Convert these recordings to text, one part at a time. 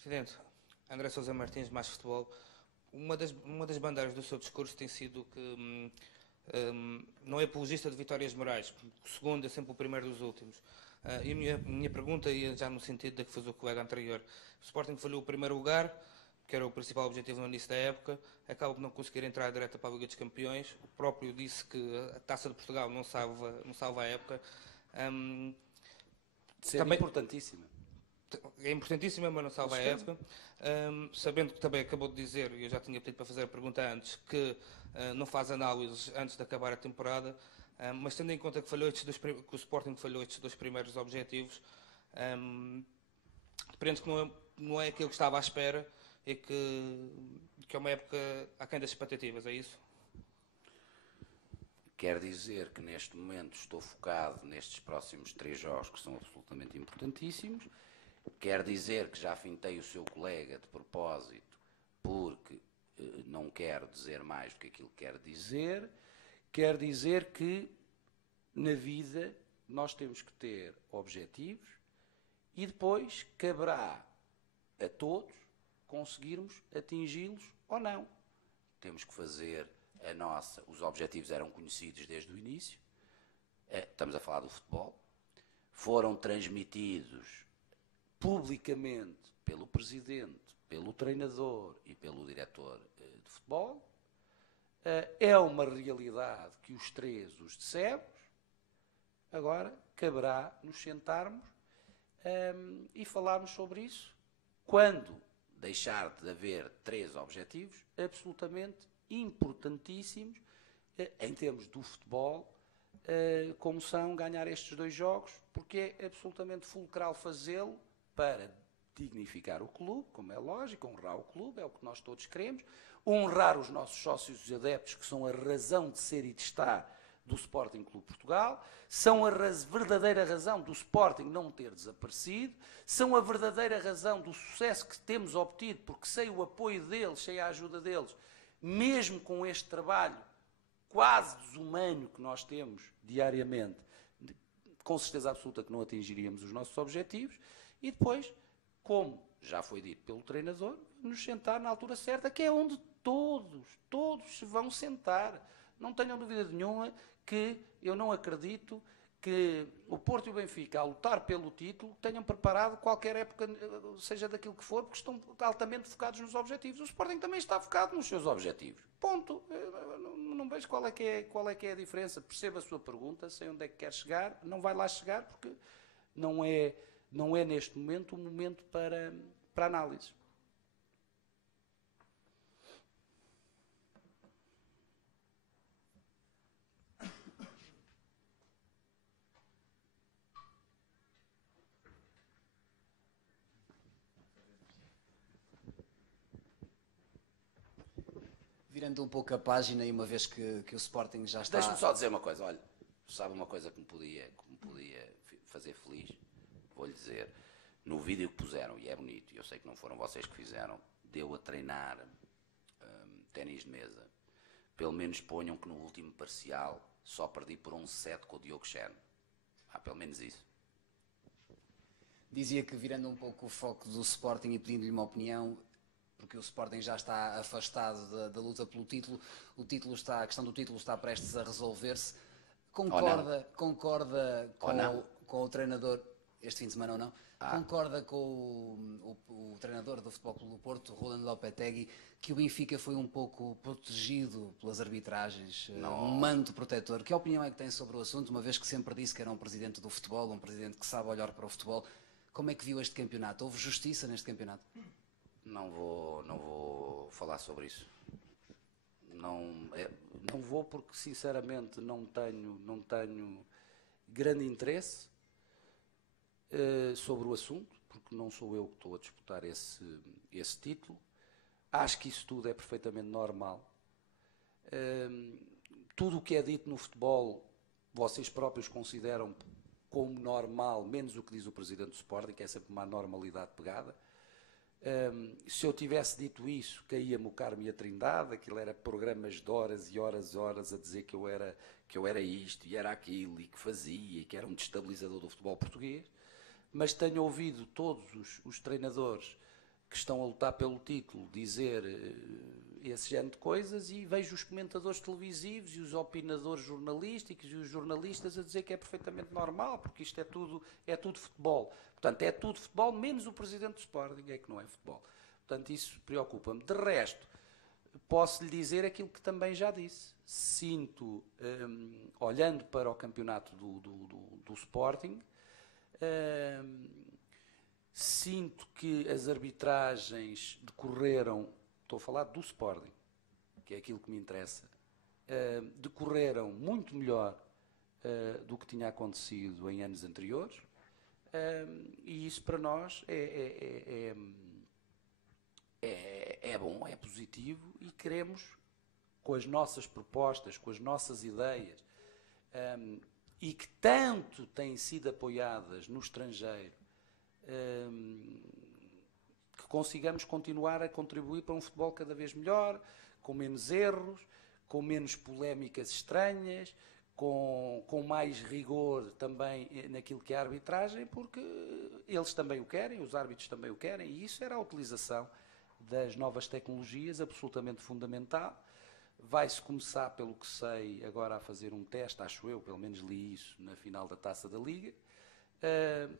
Presidente, André Sousa Martins, Mais Futebol. Uma das bandeiras do seu discurso tem sido que não é apologista de vitórias morais. O segundo é sempre o primeiro dos últimos. E a minha pergunta ia já no sentido da que fez o colega anterior. O Sporting falhou o primeiro lugar, que era o principal objetivo no início da época, acaba por não conseguir entrar direta para a Liga dos Campeões. O próprio disse que a Taça de Portugal não salva a época. Também importantíssima. É importantíssima, mas não salva a época. Sabendo que também acabou de dizer, e eu já tinha pedido para fazer a pergunta antes, que não faz análises antes de acabar a temporada, mas tendo em conta que, que o Sporting falhou estes dois primeiros objetivos, depende que não é aquilo que estava à espera e que é uma época aquém das expectativas, é isso? Quer dizer que neste momento estou focado nestes próximos 3 jogos que são absolutamente importantíssimos. Quer dizer que já fintei o seu colega de propósito porque não quero dizer mais do que aquilo que quero dizer. Quer dizer que na vida nós temos que ter objetivos e depois caberá a todos conseguirmos atingi-los ou não. Temos que fazer os objetivos eram conhecidos desde o início. Estamos a falar do futebol. Foram transmitidos publicamente pelo presidente, pelo treinador e pelo diretor de futebol. É uma realidade que os três os dissemos. Agora caberá nos sentarmos e falarmos sobre isso quando deixar de haver 3 objetivos absolutamente importantíssimos em termos do futebol, como são ganhar estes 2 jogos, porque é absolutamente fulcral fazê-lo para dignificar o clube, como é lógico, honrar o clube, é o que nós todos queremos, honrar os nossos sócios e adeptos, que são a razão de ser e de estar do Sporting Clube Portugal, são a verdadeira razão do Sporting não ter desaparecido, são a verdadeira razão do sucesso que temos obtido, porque sem o apoio deles, sem a ajuda deles, mesmo com este trabalho quase desumano que nós temos diariamente, com certeza absoluta que não atingiríamos os nossos objetivos. E depois, como já foi dito pelo treinador, nos sentar na altura certa, que é onde todos se vão sentar. Não tenham dúvida nenhuma que eu não acredito que o Porto e o Benfica, a lutar pelo título, tenham preparado qualquer época, seja daquilo que for, porque estão altamente focados nos objetivos. O Sporting também está focado nos seus objetivos. Ponto. Não vejo qual é que é a diferença. Perceba a sua pergunta, sei onde é que quer chegar, não vai lá chegar porque não é neste momento o momento para análise. Virando um pouco a página e uma vez que o Sporting já está... Deixa-me só dizer uma coisa, olha, sabe uma coisa que me podia fazer feliz? Vou-lhe dizer, no vídeo que puseram, e é bonito, e eu sei que não foram vocês que fizeram, deu a treinar ténis de mesa. Pelo menos ponham que no último parcial só perdi por 11-7 com o Diogo Chen. Pelo menos isso. Dizia que, virando um pouco o foco do Sporting e pedindo-lhe uma opinião, porque o Sporting já está afastado da luta pelo título, a questão do título está prestes a resolver-se. Concorda com o treinador, este fim de semana ou não? Concorda com o treinador do Futebol Clube do Porto, Roland Lopetegui, que o Benfica foi um pouco protegido pelas arbitragens, um manto protetor? Que opinião é que tem sobre o assunto, uma vez que sempre disse que era um presidente do futebol, um presidente que sabe olhar para o futebol? Como é que viu este campeonato? Houve justiça neste campeonato? Não vou falar sobre isso. Não vou porque, sinceramente, não tenho grande interesse sobre o assunto, porque não sou eu que estou a disputar esse título. Acho que isso tudo é perfeitamente normal. Tudo o que é dito no futebol, vocês próprios consideram como normal, menos o que diz o presidente do Sporting, que é sempre uma normalidade pegada. Se eu tivesse dito isso, caía-me o Carmo e a Trindade, aquilo era programas de horas e horas a dizer que eu era isto e era aquilo, e que fazia, e que era um destabilizador do futebol português. Mas tenho ouvido todos os treinadores que estão a lutar pelo título dizer esse género de coisas, e vejo os comentadores televisivos e os opinadores jornalísticos e os jornalistas a dizer que é perfeitamente normal, porque isto é tudo futebol. Portanto, é tudo futebol, menos o presidente do Sporting, é que não é futebol. Portanto, isso preocupa-me. De resto, posso lhe dizer aquilo que também já disse. Sinto, olhando para o campeonato do Sporting, sinto que as arbitragens decorreram, estou a falar do Sporting, que é aquilo que me interessa, decorreram muito melhor do que tinha acontecido em anos anteriores, e isso para nós é bom, é positivo, e queremos, com as nossas propostas, com as nossas ideias, e que tanto têm sido apoiadas no estrangeiro, que consigamos continuar a contribuir para um futebol cada vez melhor, com menos erros, com menos polémicas estranhas, com mais rigor também naquilo que é a arbitragem, porque eles também o querem, os árbitros também o querem, e isso era a utilização das novas tecnologias, absolutamente fundamental. Vai-se começar, pelo que sei, agora a fazer um teste, acho eu, pelo menos li isso na final da Taça da Liga.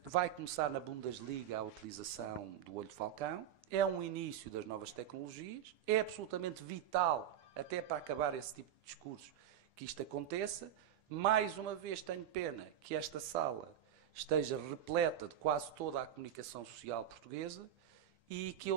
Vai começar na Bundesliga a utilização do olho de falcão. É um início das novas tecnologias. É absolutamente vital, até para acabar esse tipo de discursos, que isto aconteça. Mais uma vez tenho pena que esta sala esteja repleta de quase toda a comunicação social portuguesa, e que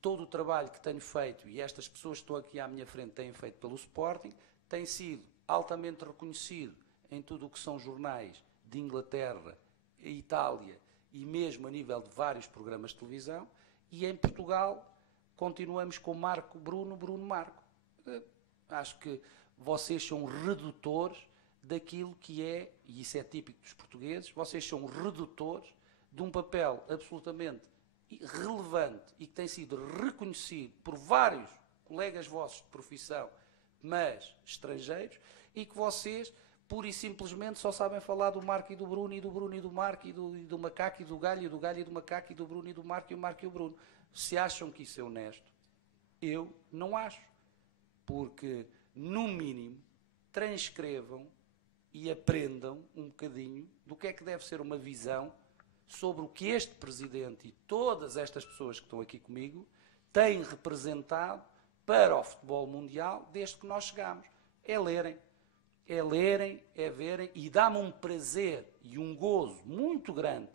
todo o trabalho que tenho feito, e estas pessoas que estão aqui à minha frente têm feito pelo Sporting, tem sido altamente reconhecido em tudo o que são jornais de Inglaterra, Itália, e mesmo a nível de vários programas de televisão, e em Portugal continuamos com Marco Bruno, Bruno Marco. Acho que vocês são redutores daquilo que é, e isso é típico dos portugueses, vocês são redutores de um papel absolutamente relevante e que tem sido reconhecido por vários colegas vossos de profissão, mas estrangeiros, e que vocês pura e simplesmente só sabem falar do Marco e do Bruno, e do Bruno e do Marco, e do macaco e do galho, e do galho e do macaco, e do Bruno e do Marco, e o Marco e o Bruno. Se acham que isso é honesto, eu não acho. Porque, no mínimo, transcrevam e aprendam um bocadinho do que é que deve ser uma visão sobre o que este Presidente e todas estas pessoas que estão aqui comigo têm representado para o futebol mundial desde que nós chegamos. É lerem, é verem, e dá-me um prazer e um gozo muito grande,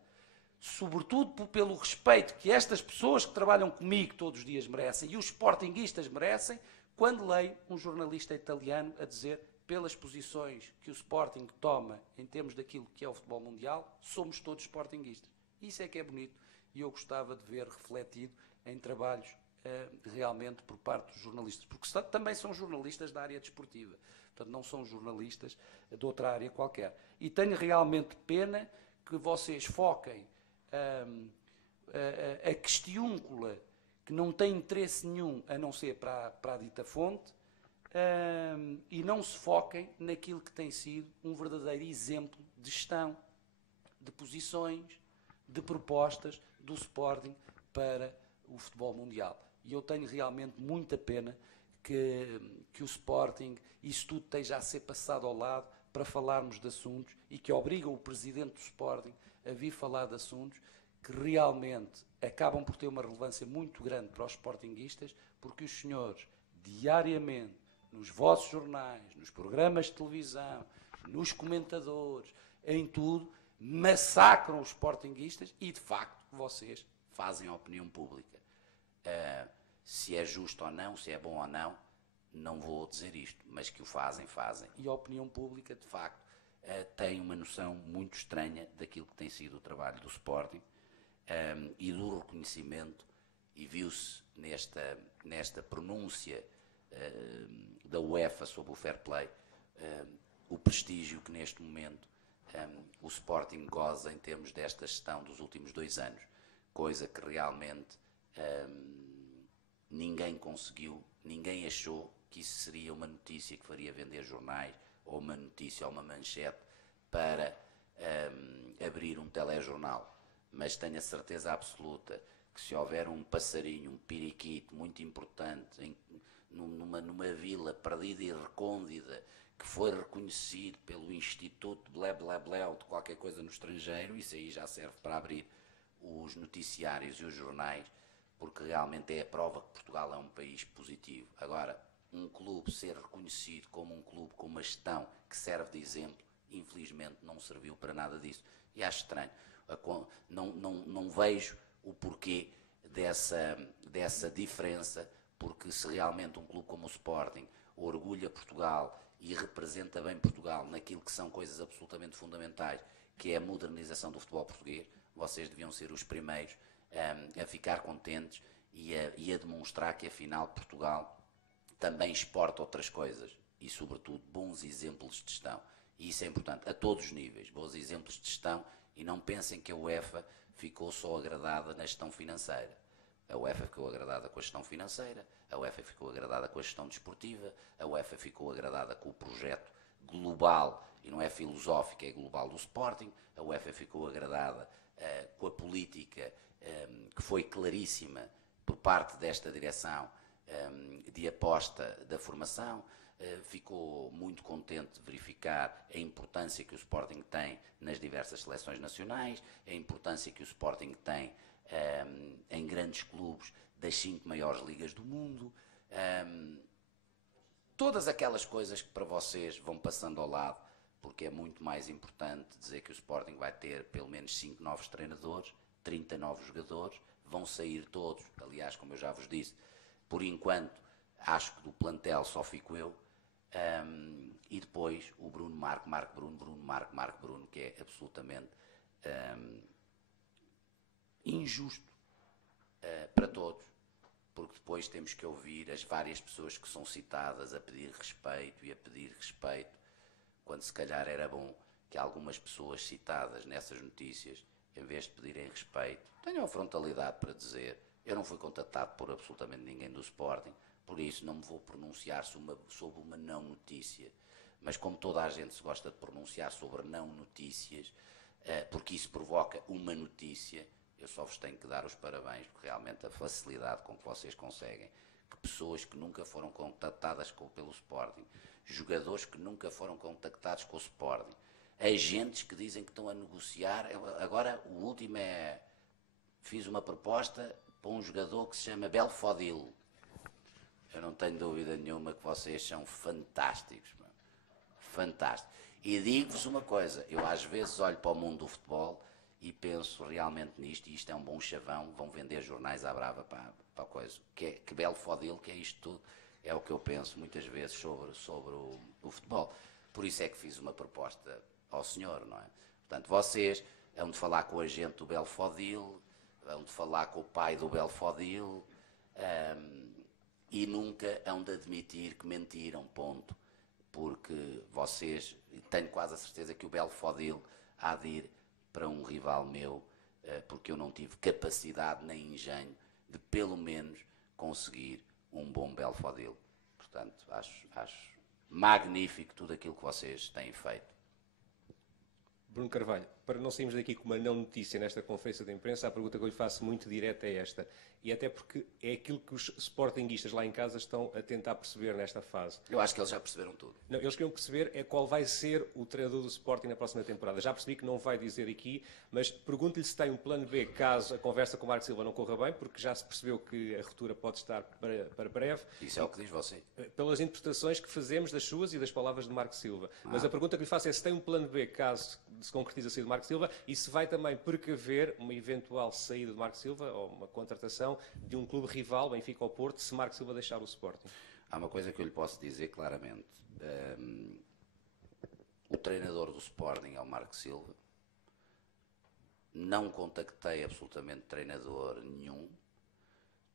sobretudo pelo respeito que estas pessoas que trabalham comigo todos os dias merecem, e os sportinguistas merecem, quando leio um jornalista italiano a dizer, pelas posições que o Sporting toma em termos daquilo que é o futebol mundial, somos todos sportinguistas. Isso é que é bonito, e eu gostava de ver refletido em trabalhos realmente por parte dos jornalistas, porque também são jornalistas da área desportiva, portanto não são jornalistas de outra área qualquer. E tenho realmente pena que vocês foquem a questiúncula, que não tem interesse nenhum a não ser para a dita fonte, e não se foquem naquilo que tem sido um verdadeiro exemplo de gestão, de posições, de propostas do Sporting para o futebol mundial. E eu tenho realmente muita pena que o Sporting, isso tudo esteja a ser passado ao lado para falarmos de assuntos, e que obrigam o Presidente do Sporting a vir falar de assuntos que realmente acabam por ter uma relevância muito grande para os sportinguistas, porque os senhores, diariamente, nos vossos jornais, nos programas de televisão, nos comentadores, em tudo, massacram os sportinguistas, e, de facto, vocês fazem a opinião pública. Se é justo ou não, se é bom ou não, não vou dizer isto, mas que o fazem, fazem. E a opinião pública, de facto, tem uma noção muito estranha daquilo que tem sido o trabalho do Sporting, e do reconhecimento, e viu-se nesta pronúncia da UEFA sobre o fair play, o prestígio que neste momento o Sporting goza em termos desta gestão dos últimos 2 anos, coisa que realmente ninguém conseguiu, ninguém achou que isso seria uma notícia que faria vender jornais, ou uma notícia ou uma manchete para abrir um telejornal. Mas tenho a certeza absoluta que se houver um passarinho, um periquito muito importante numa vila perdida e recôndita, que foi reconhecido pelo Instituto blé blé blé ou de qualquer coisa no estrangeiro, isso aí já serve para abrir os noticiários e os jornais, porque realmente é a prova que Portugal é um país positivo. Agora, um clube ser reconhecido como um clube com uma gestão que serve de exemplo, infelizmente não serviu para nada disso. E acho estranho. Não vejo o porquê dessa diferença, porque se realmente um clube como o Sporting orgulha Portugal e representa bem Portugal naquilo que são coisas absolutamente fundamentais, que é a modernização do futebol português, vocês deviam ser os primeiros a ficar contentes e a demonstrar que afinal Portugal também exporta outras coisas e sobretudo bons exemplos de gestão. E isso é importante, a todos os níveis, bons exemplos de gestão, e não pensem que a UEFA ficou só agradada na gestão financeira. A UEFA ficou agradada com a gestão financeira, a UEFA ficou agradada com a gestão desportiva, a UEFA ficou agradada com o projeto global, e não é filosófico, é global do Sporting, a UEFA ficou agradada com a política que foi claríssima por parte desta direção de aposta da formação, ficou muito contente de verificar a importância que o Sporting tem nas diversas seleções nacionais, a importância que o Sporting tem em grandes clubes das 5 maiores ligas do mundo, todas aquelas coisas que para vocês vão passando ao lado, porque é muito mais importante dizer que o Sporting vai ter pelo menos 5 novos treinadores, 30 novos jogadores, vão sair todos, aliás, como eu já vos disse, por enquanto acho que do plantel só fico eu, e depois o Bruno Marco, Marco Bruno, Bruno Marco, Marco Bruno, que é absolutamente injusto para todos, porque depois temos que ouvir as várias pessoas que são citadas a pedir respeito e a pedir respeito, quando se calhar era bom que algumas pessoas citadas nessas notícias, em vez de pedirem respeito, tenham a frontalidade para dizer: eu não fui contactado por absolutamente ninguém do Sporting, por isso não me vou pronunciar sobre uma não notícia. Mas como toda a gente se gosta de pronunciar sobre não notícias, porque isso provoca uma notícia, eu só vos tenho que dar os parabéns, porque realmente a facilidade com que vocês conseguem que pessoas que nunca foram contactadas pelo Sporting, jogadores que nunca foram contactados com o Sporting, agentes que dizem que estão a negociar. Agora o último fiz uma proposta para um jogador que se chama Belfodil. Eu não tenho dúvida nenhuma que vocês são fantásticos, mano. Fantástico. E digo-vos uma coisa, eu às vezes olho para o mundo do futebol e penso realmente nisto, e isto é um bom chavão, vão vender jornais à brava para a coisa. Que Belfodil, que é isto tudo, é o que eu penso muitas vezes sobre o futebol. Por isso é que fiz uma proposta ao senhor, não é? Portanto, vocês hão de falar com o agente do Belfodil, hão de falar com o pai do Belfodil, e nunca hão de admitir que mentiram, ponto. Porque vocês, tenho quase a certeza que o Belfodil há de ir para um rival meu, porque eu não tive capacidade nem engenho de pelo menos conseguir um bom Belfodil. Portanto, acho magnífico tudo aquilo que vocês têm feito. Bruno Carvalho, para não sairmos daqui com uma não notícia nesta conferência de imprensa, a pergunta que eu lhe faço muito direta é esta. E até porque é aquilo que os sportinguistas lá em casa estão a tentar perceber nesta fase. Eu acho que eles já perceberam tudo. Não, eles queriam perceber qual vai ser o treinador do Sporting na próxima temporada. Já percebi que não vai dizer aqui, mas pergunto-lhe se tem um plano B caso a conversa com o Marco Silva não corra bem, porque já se percebeu que a ruptura pode estar para breve. Isso é o que diz você. Pelas interpretações que fazemos das suas e das palavras de Marco Silva. Mas a pergunta que lhe faço é se tem um plano B caso se concretize a saída de Marco Silva e se vai também precaver uma eventual saída de Marco Silva ou uma contratação de um clube rival, Benfica ou Porto, se Marco Silva deixar o Sporting. Há uma coisa que eu lhe posso dizer claramente. O treinador do Sporting é o Marco Silva. Não contactei absolutamente treinador nenhum.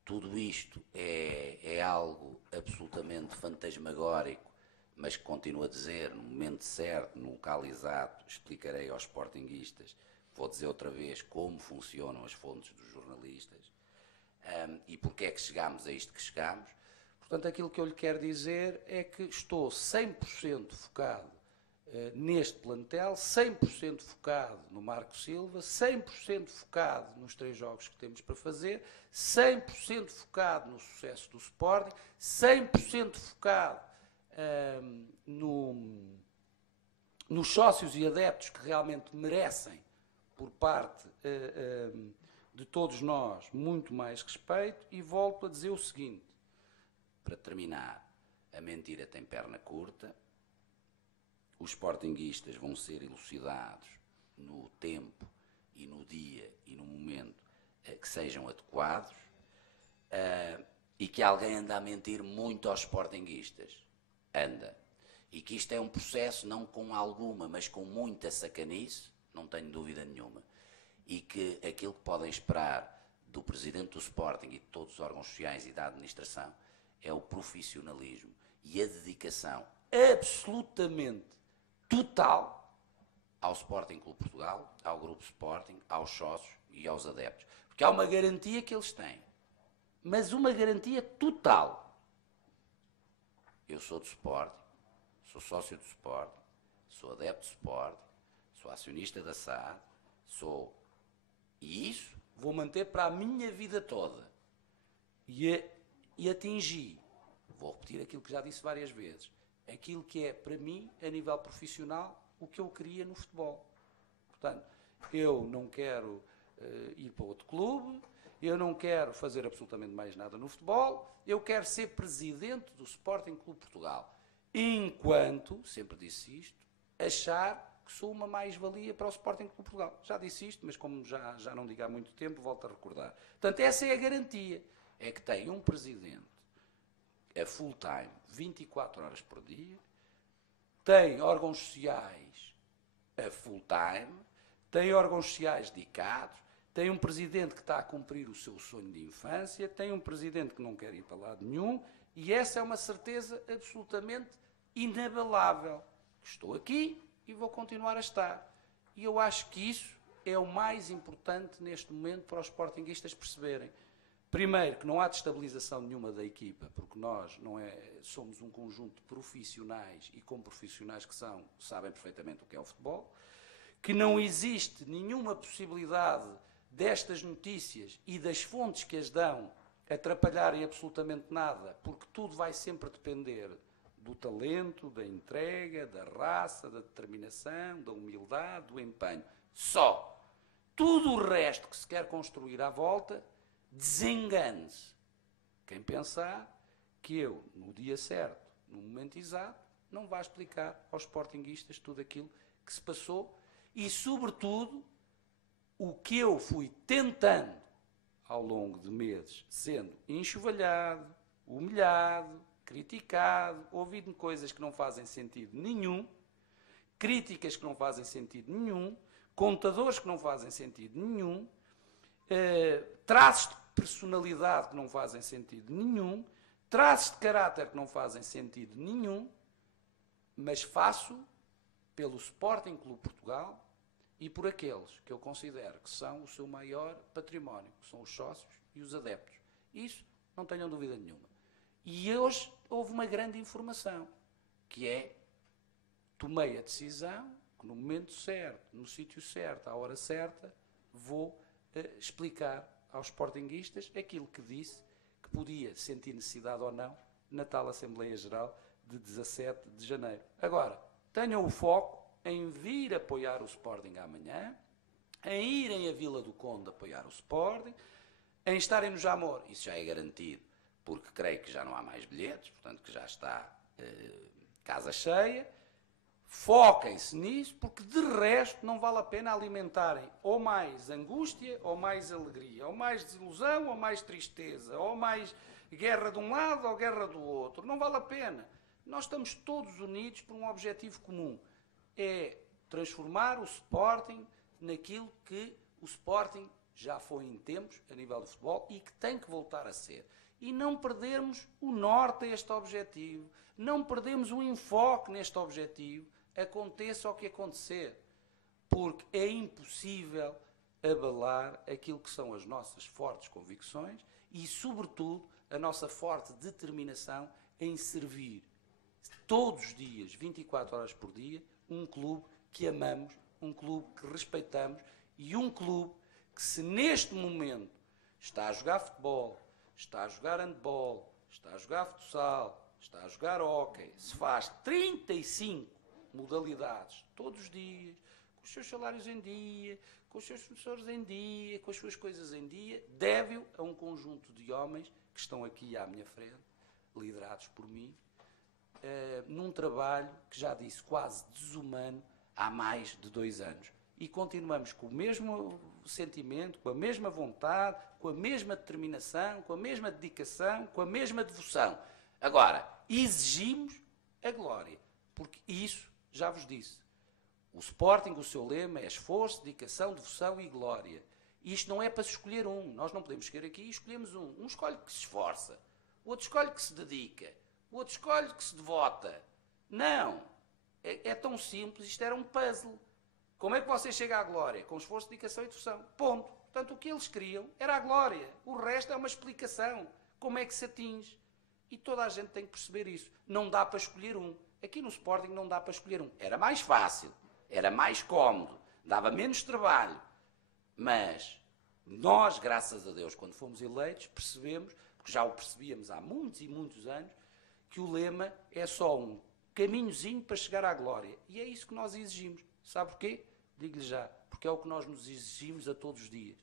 Tudo isto é algo absolutamente fantasmagórico, mas que continuo a dizer, no momento certo, no local exato, explicarei aos sportinguistas, vou dizer outra vez como funcionam as fontes dos jornalistas e porque é que chegámos a isto que chegámos. Portanto, aquilo que eu lhe quero dizer é que estou 100% focado neste plantel, 100% focado no Marco Silva, 100% focado nos 3 jogos que temos para fazer, 100% focado no sucesso do Sporting, 100% focado nos sócios e adeptos que realmente merecem, por parte de todos nós, muito mais respeito. E volto a dizer o seguinte, para terminar: a mentira tem perna curta. Os sportinguistas vão ser elucidados no tempo e no dia e no momento que sejam adequados, e que alguém anda a mentir muito aos sportinguistas. Anda. E que isto é um processo não com alguma, mas com muita sacanice, não tenho dúvida nenhuma. E que aquilo que podem esperar do Presidente do Sporting e de todos os órgãos sociais e da administração é o profissionalismo e a dedicação absolutamente total ao Sporting Clube Portugal, ao Grupo Sporting, aos sócios e aos adeptos. Porque há uma garantia que eles têm, mas uma garantia total. Eu sou do Sporting, sou sócio do Sporting, sou adepto do Sporting, sou acionista da SAD, e isso vou manter para a minha vida toda. E atingir, vou repetir aquilo que já disse várias vezes, aquilo que é, para mim, a nível profissional, o que eu queria no futebol. Portanto, eu não quero ir para outro clube, eu não quero fazer absolutamente mais nada no futebol, eu quero ser presidente do Sporting Clube Portugal. Enquanto, sempre disse isto, achar que sou uma mais-valia para o Sporting Clube Portugal. Já disse isto, mas como já não digo há muito tempo, volto a recordar. Portanto, essa é a garantia. É que tem um presidente a full time, 24 horas por dia, tem órgãos sociais a full time, tem órgãos sociais dedicados, tem um presidente que está a cumprir o seu sonho de infância, tem um presidente que não quer ir para lado nenhum, e essa é uma certeza absolutamente inabalável. Estou aqui e vou continuar a estar. E eu acho que isso é o mais importante neste momento para os sportinguistas perceberem. Primeiro, que não há destabilização nenhuma da equipa, porque nós somos um conjunto de profissionais, e como profissionais que são, sabem perfeitamente o que é o futebol, que não existe nenhuma possibilidade destas notícias e das fontes que as dão atrapalharem absolutamente nada, porque tudo vai sempre depender do talento, da entrega, da raça, da determinação, da humildade, do empenho. Só. Tudo o resto que se quer construir à volta, desengane-se. Quem pensar que eu, no dia certo, no momento exato, não vá explicar aos sportinguistas tudo aquilo que se passou e, sobretudo, o que eu fui tentando ao longo de meses, sendo enxovalhado, humilhado, criticado, ouvindo coisas que não fazem sentido nenhum, críticas que não fazem sentido nenhum, contadores que não fazem sentido nenhum, traços de personalidade que não fazem sentido nenhum, traços de caráter que não fazem sentido nenhum, mas faço pelo Sporting Clube Portugal e por aqueles que eu considero que são o seu maior património, que são os sócios e os adeptos. Isso não tenham dúvida nenhuma. E hoje houve uma grande informação, que é, tomei a decisão que no momento certo, no sítio certo, à hora certa, vou explicar aos sportinguistas aquilo que disse que podia sentir necessidade ou não na tal Assembleia Geral de 17 de janeiro. Agora, tenham o foco em vir apoiar o Sporting amanhã, em irem a Vila do Conde apoiar o Sporting, em estarem no Jamor, isso já é garantido, porque creio que já não há mais bilhetes, portanto que já está casa cheia. Foquem-se nisso, porque de resto não vale a pena alimentarem ou mais angústia, ou mais alegria, ou mais desilusão, ou mais tristeza, ou mais guerra de um lado ou guerra do outro. Não vale a pena. Nós estamos todos unidos por um objetivo comum. É transformar o Sporting naquilo que o Sporting já foi em tempos, a nível do futebol, e que tem que voltar a ser. E não perdermos o norte a este objetivo, não perdermos o enfoque neste objetivo, aconteça o que acontecer, porque é impossível abalar aquilo que são as nossas fortes convicções e, sobretudo, a nossa forte determinação em servir todos os dias, 24 horas por dia, um clube que amamos, um clube que respeitamos e um clube que, se neste momento está a jogar futebol, está a jogar handball, está a jogar futsal, está a jogar hóquei, se faz 35 modalidades todos os dias, com os seus salários em dia, com os seus professores em dia, com as suas coisas em dia, deve-o a um conjunto de homens que estão aqui à minha frente, liderados por mim, num trabalho que já disse quase desumano há mais de 2 anos. E continuamos com o mesmo sentimento, com a mesma vontade, com a mesma determinação, com a mesma dedicação, com a mesma devoção. Agora, exigimos a glória, porque isso, já vos disse, o Sporting, o seu lema é esforço, dedicação, devoção e glória. E isto não é para se escolher um. Nós não podemos chegar aqui e escolhemos um. Um escolhe que se esforça, o outro escolhe que se dedica, o outro escolhe que se devota. Não. É tão simples, isto era um puzzle. Como é que você chega à glória? Com esforço, dedicação e devoção. Ponto. Portanto, o que eles queriam era a glória. O resto é uma explicação. Como é que se atinge? E toda a gente tem que perceber isso. Não dá para escolher um. Aqui no Sporting não dá para escolher um. Era mais fácil, era mais cómodo, dava menos trabalho. Mas nós, graças a Deus, quando fomos eleitos, percebemos, porque já o percebíamos há muitos e muitos anos, que o lema é só um caminhozinho para chegar à glória. E é isso que nós exigimos. Sabe porquê? Digo-lhe já. Porque é o que nós nos exigimos a todos os dias.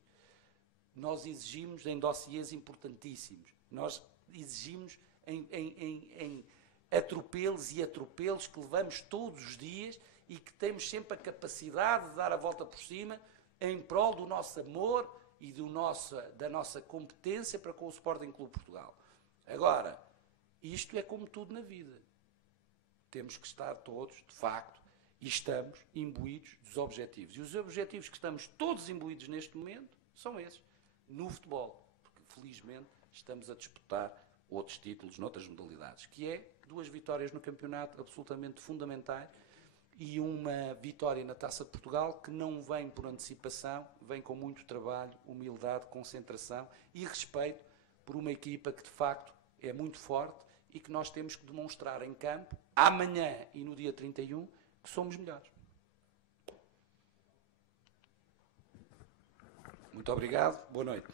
Nós exigimos em dossiês importantíssimos. Nós exigimos em atropelos e atropelos que levamos todos os dias e que temos sempre a capacidade de dar a volta por cima em prol do nosso amor e da nossa competência para com o Sporting Clube Portugal. Agora, isto é como tudo na vida. Temos que estar todos, de facto, e estamos imbuídos dos objetivos. E os objetivos que estamos todos imbuídos neste momento são esses, no futebol. Porque, felizmente, estamos a disputar outros títulos noutras modalidades, que é 2 vitórias no campeonato absolutamente fundamentais e uma vitória na Taça de Portugal que não vem por antecipação, vem com muito trabalho, humildade, concentração e respeito por uma equipa que, de facto, é muito forte e que nós temos que demonstrar em campo, amanhã e no dia 31, que somos melhores. Muito obrigado, boa noite.